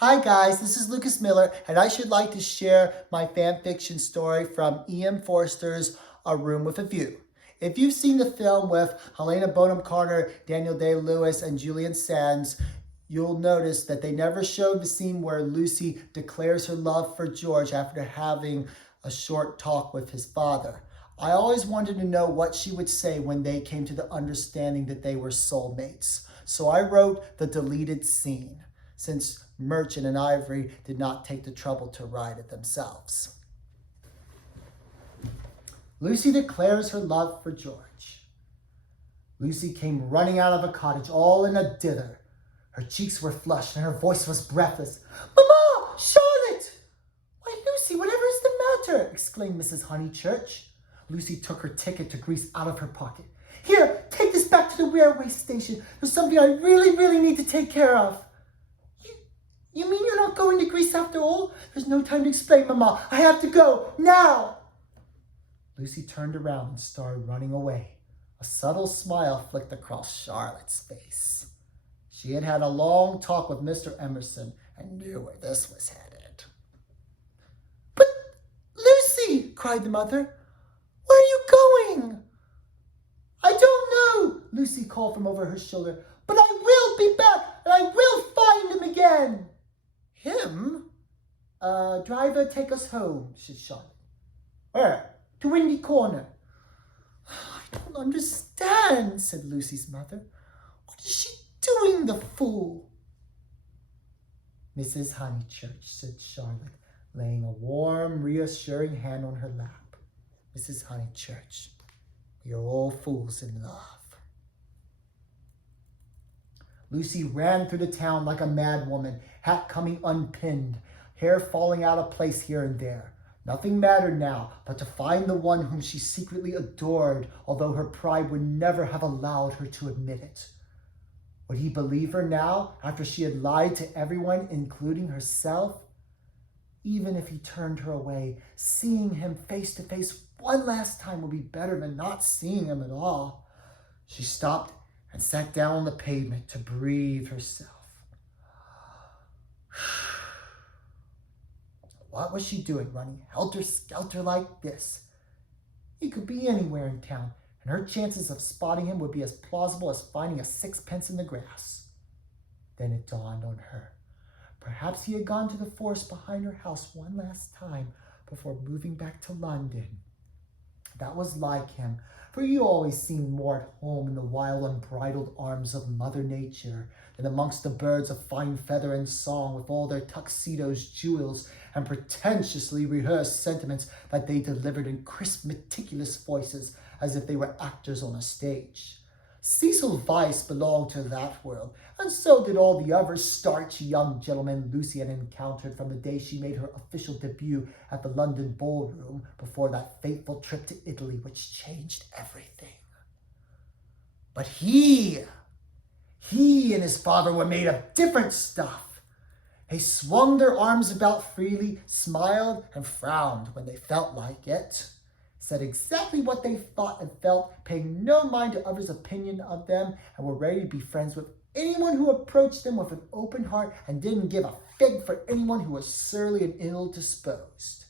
Hi guys, this is Lucas Miller, and I should like to share my fan fiction story from E.M. Forster's A Room with a View. If you've seen the film with Helena Bonham Carter, Daniel Day-Lewis, and Julian Sands, you'll notice that they never showed the scene where Lucy declares her love for George after having a short talk with his father. I always wanted to know what she would say when they came to the understanding that they were soulmates. So I wrote the deleted scene, since Merchant and Ivory did not take the trouble to write it themselves. Lucy declares her love for George. Lucy came running out of the cottage all in a dither. Her cheeks were flushed and her voice was breathless. "Mama! Charlotte!" "Why, Lucy, whatever is the matter?" exclaimed Mrs. Honeychurch. Lucy took her ticket to Greece out of her pocket. "Here, take this back to the railway station. There's something I really need to take care of." You mean you're not going to Greece after all? There's no time to explain, Mama. I have to go, now. Lucy turned around and started running away. A subtle smile flicked across Charlotte's face. She had had a long talk with Mr. Emerson and knew where this was headed. "But, Lucy," cried the mother, "where are you going?" "I don't know," Lucy called from over her shoulder, "but I will be back and I will find him again." "Him? Driver, take us home," said Charlotte. "Where?" "To Windy Corner." "I don't understand," said Lucy's mother. "What is she doing, the fool?" "Mrs. Honeychurch," said Charlotte, laying a warm, reassuring hand on her lap. "Mrs. Honeychurch, we are all fools in love." Lucy ran through the town like a madwoman, hat coming unpinned, hair falling out of place here and there. Nothing mattered now but to find the one whom she secretly adored, although her pride would never have allowed her to admit it. Would he believe her now, after she had lied to everyone, including herself? Even if he turned her away, seeing him face to face one last time would be better than not seeing him at all. She stopped and sat down on the pavement to breathe herself. What was she doing, running helter-skelter like this? He could be anywhere in town, and her chances of spotting him would be as plausible as finding a sixpence in the grass. Then it dawned on her. Perhaps he had gone to the forest behind her house one last time before moving back to London. That was like him, for he always seemed more at home in the wild, unbridled arms of Mother Nature than amongst the birds of fine feather and song, with all their tuxedos, jewels, and pretentiously rehearsed sentiments that they delivered in crisp, meticulous voices as if they were actors on a stage. Cecil Vyse belonged to that world, and so did all the other starchy young gentlemen Lucy had encountered from the day she made her official debut at the London Ballroom before that fateful trip to Italy which changed everything. But he and his father were made of different stuff. They swung their arms about freely, smiled and frowned when they felt like it, said exactly what they thought and felt, paying no mind to others' opinion of them, and were ready to be friends with anyone who approached them with an open heart and didn't give a fig for anyone who was surly and ill-disposed.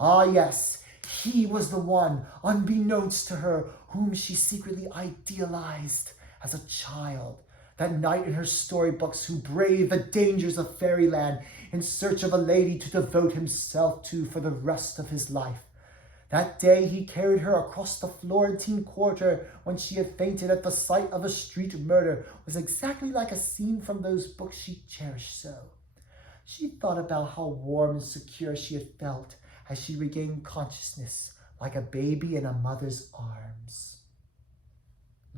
Ah, yes, he was the one, unbeknownst to her, whom she secretly idealized as a child. That knight in her storybooks who braved the dangers of fairyland in search of a lady to devote himself to for the rest of his life. That day he carried her across the Florentine quarter when she had fainted at the sight of a street murder was exactly like a scene from those books she cherished so. She thought about how warm and secure she had felt as she regained consciousness, like a baby in a mother's arms.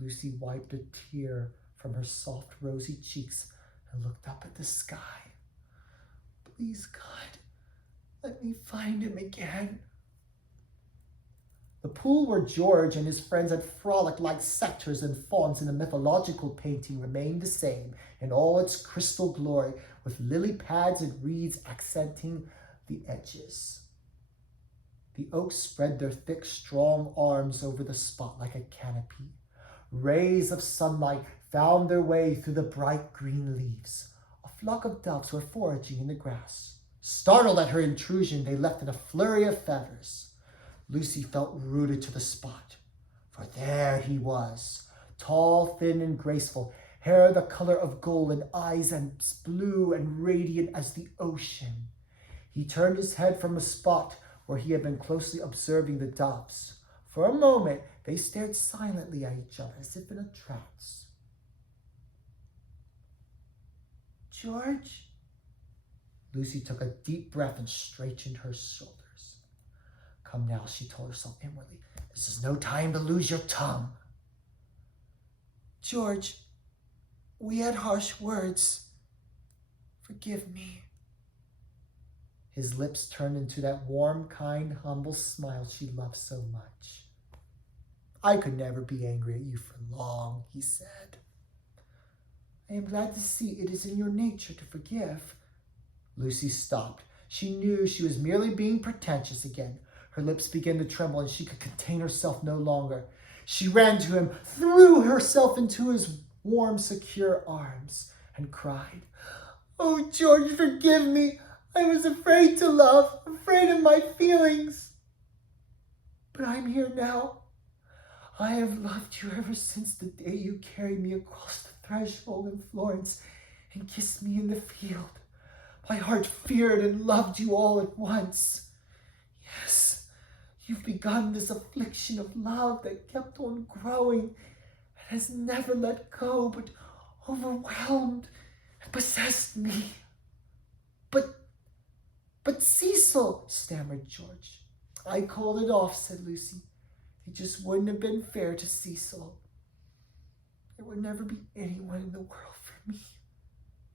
Lucy wiped a tear from her soft, rosy cheeks and looked up at the sky. "Please, God, let me find him again." The pool where George and his friends had frolicked like satyrs and fauns in the mythological painting remained the same in all its crystal glory, with lily pads and reeds accenting the edges. The oaks spread their thick, strong arms over the spot like a canopy. Rays of sunlight found their way through the bright green leaves. A flock of doves were foraging in the grass. Startled at her intrusion, they left in a flurry of feathers. Lucy felt rooted to the spot, for there he was, tall, thin, and graceful, hair the color of gold, and eyes as blue and radiant as the ocean. He turned his head from a spot where he had been closely observing the doves. For a moment, they stared silently at each other as if in a trance. "George?" Lucy took a deep breath and straightened her shoulders. "Come now," she told herself inwardly. "This is no time to lose your tongue." "George, we had harsh words. Forgive me." His lips turned into that warm, kind, humble smile she loved so much. "I could never be angry at you for long," he said. "I am glad to see it is in your nature to forgive." Lucy stopped. She knew she was merely being pretentious again. Her lips began to tremble and she could contain herself no longer. She ran to him, threw herself into his warm, secure arms, and cried, "Oh, George, forgive me. I was afraid to love, afraid of my feelings. But I'm here now. I have loved you ever since the day you carried me across the threshold in Florence and kissed me in the field. My heart feared and loved you all at once. Yes, you've begun this affliction of love that kept on growing and has never let go, but overwhelmed and possessed me. But Cecil," stammered George. "I called it off," said Lucy. "It just wouldn't have been fair to Cecil. There would never be anyone in the world for me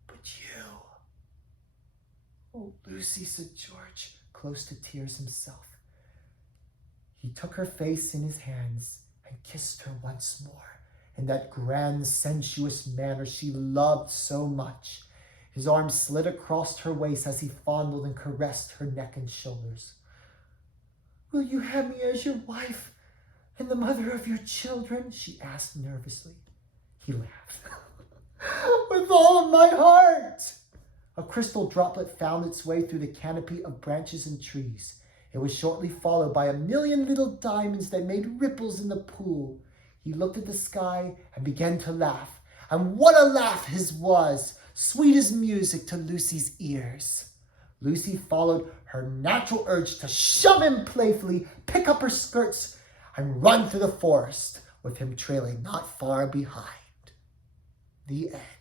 but you." "Oh, Lucy," said George, close to tears himself. He took her face in his hands and kissed her once more in that grand, sensuous manner she loved so much. His arm slid across her waist as he fondled and caressed her neck and shoulders. "Will you have me as your wife and the mother of your children?" she asked nervously. He laughed. "With all of my heart!" A crystal droplet found its way through the canopy of branches and trees. It was shortly followed by a million little diamonds that made ripples in the pool. He looked at the sky and began to laugh. And what a laugh his was! Sweet as music to Lucy's ears. Lucy followed her natural urge to shove him playfully, pick up her skirts, and run through the forest, with him trailing not far behind. The end.